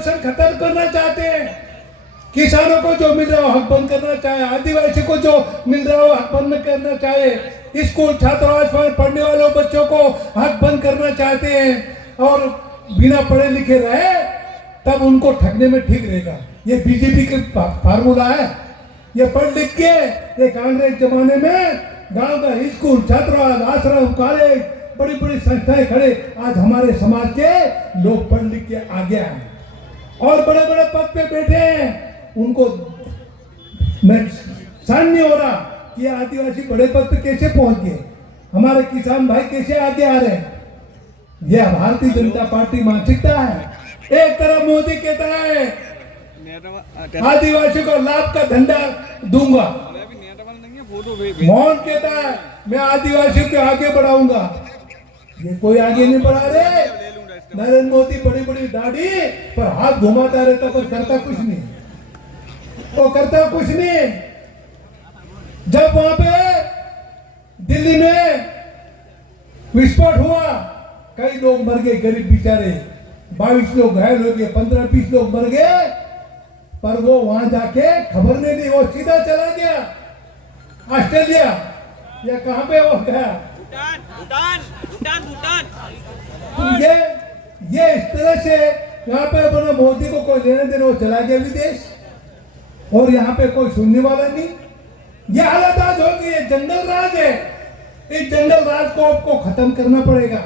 Reservation खत्म करना चाहते हैं, किसानों को जो मिल रहा है हक बंद करना चाहे, आदिवासी को जो मिल रहा है हक बंद करना चाहे, स्कूल छात्रावास में पढ़ने वालों बच्चों को हक बंद करना चाहते हैं और बिना पढ़े लिखे रहे तब उनको ठगने में ठीक रहेगा। ये बीजेपी का फार्मूला है। ये पढ़ लिख के ये कांग्रेस जमाने में गांव का स्कूल छात्रावास आश्रम कॉलेज बड़ी बड़ी संस्थाएं खड़े, आज हमारे समाज के लोग पढ़ लिख के आगे आए और बड़े बड़े पद पे बैठे हैं। उनको सहन नहीं हो रहा कि आदिवासी बड़े पद पे कैसे पहुंच गए, हमारे किसान भाई कैसे आगे आ रहे हैं। यह भारतीय जनता पार्टी मानसिकता है। एक तरफ मोदी कहता है आदिवासी को लाभ का धंधा दूंगा, मोहन कहता है मैं आदिवासी को आगे बढ़ाऊंगा। ये कोई आगे नहीं बढ़ा रहे। नरेंद्र मोदी बड़ी बड़ी दाढ़ी पर हाथ घुमाता रहता, कुछ करता कुछ नहीं, वो करता कुछ नहीं। जब वहां पे दिल्ली में विस्फोट हुआ, कई लोग मर गए, गरीब बेचारे 22 लोग घायल हो गए, 15-20 लोग मर गए, पर वो वहां जाके खबर नहीं दी, वो सीधा चला गया ऑस्ट्रेलिया या कहां पे वो गया, भूटान। ये इस तरह से यहाँ पे अपना मोदी को कोई लेने देने, वो चला गया विदेश और यहाँ पे कोई सुनने वाला नहीं। ये हालत आज होगी, ये जंगल राज है। इस जंगल राज को आपको खत्म करना पड़ेगा,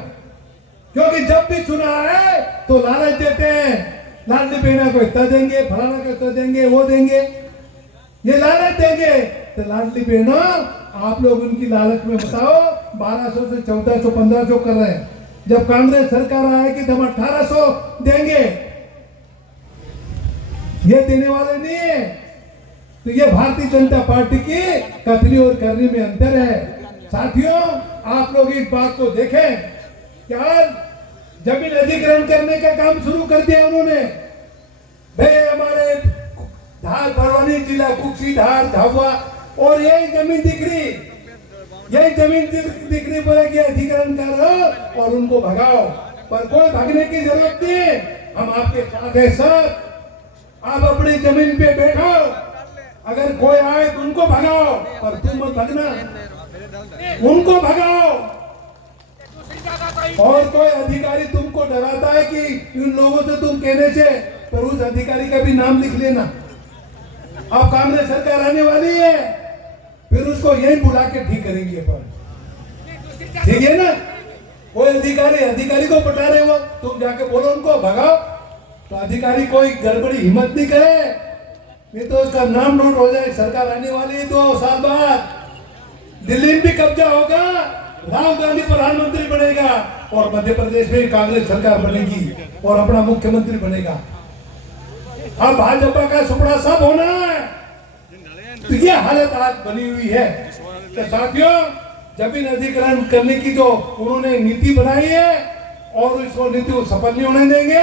क्योंकि जब भी चुनाव है तो लालच देते हैं, लाडली बहना को इतना देंगे, फलाना को इतना देंगे, वो देंगे, ये लालच देंगे। तो लाडली बहना आप लोग उनकी लालच में बताओ 1200 से 1400 1500 कर रहे हैं। जब कांग्रेस सरकार आएगी तो हम 1800 देंगे, ये देने वाले नहीं है। तो ये भारतीय जनता पार्टी की कथनी और करनी में अंतर है। साथियों, आप लोग इस बात को देखें कि आज जमीन अधिग्रहण करने का काम शुरू कर दिया उन्होंने। भाई हमारे धार परवानी जिला कुक्षी धार झाबुआ और यही जमीन दिख रही, यही जमीन दिख रही, बोले कि अधिग्रहण करो और उनको भगाओ। पर कोई भागने की जरूरत नहीं, हम आपके साथ हैं सर। आप अपनी जमीन पे बैठो, अगर कोई आए तो उनको भगाओ, पर तुम मत भगना, उनको भगाओ। और कोई अधिकारी तुमको डराता है कि इन लोगों से तुम कहने से, पर उस अधिकारी का भी नाम लिख लेना। अब कांग्रेस सरकार आने वाली है, फिर उसको यही बुला के ठीक करेंगे। पर ठीक है ना, कोई अधिकारी को बता रहे हो, तुम जाके बोलो उनको भगाओ, तो अधिकारी कोई गड़बड़ी हिम्मत नहीं करे, नहीं तो उसका नाम नोट हो जाए। सरकार आने वाली है 2 साल बाद, दिल्ली में भी कब्जा होगा, राहुल गांधी प्रधानमंत्री बनेगा और मध्य प्रदेश में कांग्रेस सरकार बनेगी और अपना मुख्यमंत्री बनेगा। अब भाजपा का सुपड़ा सब होना है। तो ये हालत आज बनी हुई है। तो साथियों, जमीन अधिग्रहण करने की जो उन्होंने नीति बनाई है और इसको नीति को सफल नहीं होने देंगे,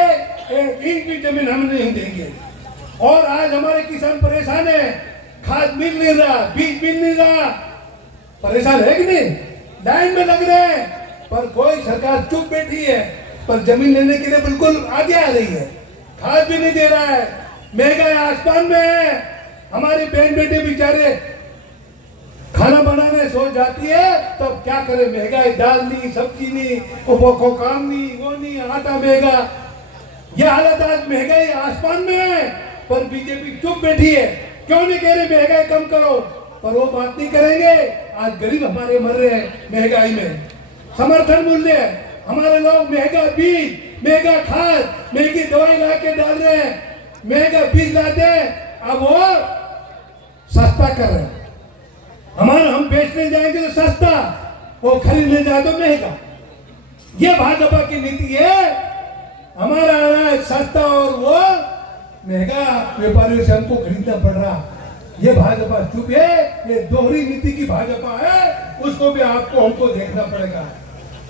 एक इंच भी जमीन हम नहीं देंगे। और आज हमारे किसान परेशान है, खाद मिल नहीं रहा, बीज मिल नहीं रहा, परेशान है कि नहीं, लाइन में लग रहे हैं, पर कोई सरकार चुप बैठी है। पर जमीन लेने के लिए बिल्कुल आगे आ रही है, खाद भी नहीं दे रहा है, महंगाई आसमान में है। हमारी बहन बेटे बेचारे खाना बनाने सो जाती है, तब क्या करे, महंगाई, दाल नहीं, सब्जी नहीं, वो काम नहीं, वो नहीं, आटा महंगा। ये हालत आज महंगाई आसमान में है, पर बीजेपी चुप बैठी है। क्यों नहीं कह रहे महंगाई कम करो, पर वो बात नहीं करेंगे। आज गरीब हमारे मर रहे हैं महंगाई में, समर्थन मूल्य हमारे लोग महंगा बीज, महंगा खाद, महंगी दवाई ला के डाल रहे हैं, महंगा बीज लाते हैं, अब वो सस्ता कर रहे हैं। हम बेचने जाएंगे तो सस्ता, वो खरीदने जाए तो महंगा। ये भाजपा की नीति है, हमारा अनाज सस्ता और वो महंगा व्यापारियों से हमको खरीदना पड़ रहा। ये भाजपा चुप है, ये दोहरी नीति की भाजपा है, उसको भी आपको हमको देखना पड़ेगा।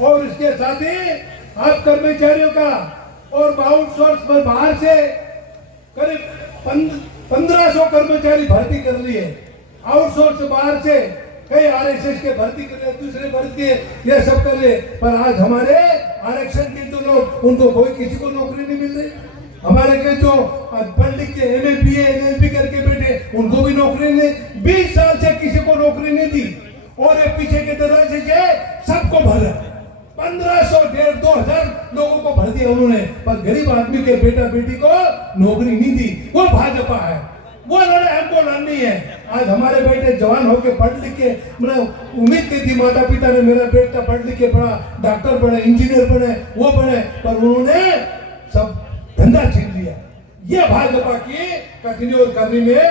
और इसके साथ ही आप कर्मचारियों का और आउटसोर्स पर बाहर से करीब 1500 कर्मचारी भर्ती कर लिए, आउटसोर्स से बाहर से कई आरएसएस के भर्ती कर लिए, दूसरे भर्ती ये सब कर लिए। पर आज हमारे आरक्षण के जो लोग, उनको कोई किसी को नौकरी नहीं मिल रही। हमारे के जो पढ़ लिख के MA BA LLB करके बैठे उनको भी नौकरी नहीं, 20 साल से किसी को नौकरी नहीं दी, और ये पीछे के दरवाजे से सबको भरा, 1500 1,500 2,000 लोगों को भर दिया उन्होंने, पर गरीब आदमी के बेटा बेटी को नौकरी नहीं दी। वो भाजपा है, वो लड़ाई हमको लड़नी है। आज हमारे बेटे जवान होके पढ़ लिख के, मैं उम्मीद की थी माता पिता ने मेरा बेटा पढ़ लिख के पढ़ा, डॉक्टर बने, इंजीनियर बने, वो बने, पर उन्होंने सब धंधा छीन लिया। ये भाजपा की कथनी और करनी में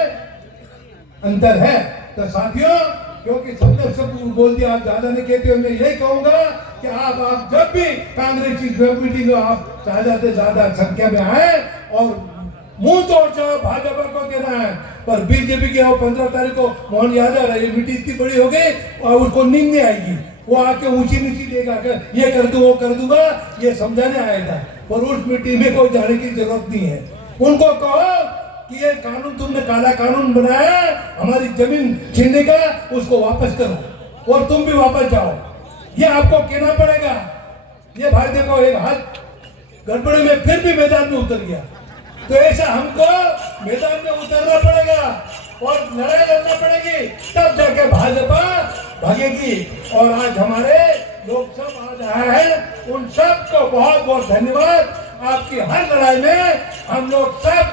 अंतर है। तो साथियों, क्योंकि सबने सब बोल दिया, आप ज्यादा नहीं कहते हो, मैं यही कहूंगा कि आप जब भी कांग्रेस की मीटिंग आप ज्यादा से ज्यादा संख्या में आए और मुंह तोड़ जाओ, भाजपा को देना है। पर बीजेपी के 15 तारीख को मोहन यादव ये मीटिंग इतनी बड़ी हो गई और उसको नींद नहीं आएगी, वो आके ऊंची नीची देगा, ये कर दूं वो कर दूंगा, ये समझाने आएगा। पर उस मीटिंग में कोई जाने की जरूरत नहीं है। उनको कहो कि ये कानून तुमने काला कानून बनाया हमारी जमीन छीनने का, उसको वापस करो और तुम भी वापस जाओ। ये आपको कहना पड़ेगा। ये भाई देखो, एक हाथ गड़बड़े में फिर भी मैदान में उतर गया, तो ऐसा हमको मैदान में उतरना पड़ेगा और लड़ाई लड़ना पड़ेगी, तब जाके भाजपा भागेगी। और आज हमारे लोग सब आज आए हैं, उन सबको बहुत बहुत धन्यवाद। आपकी हर लड़ाई में हम लोग सब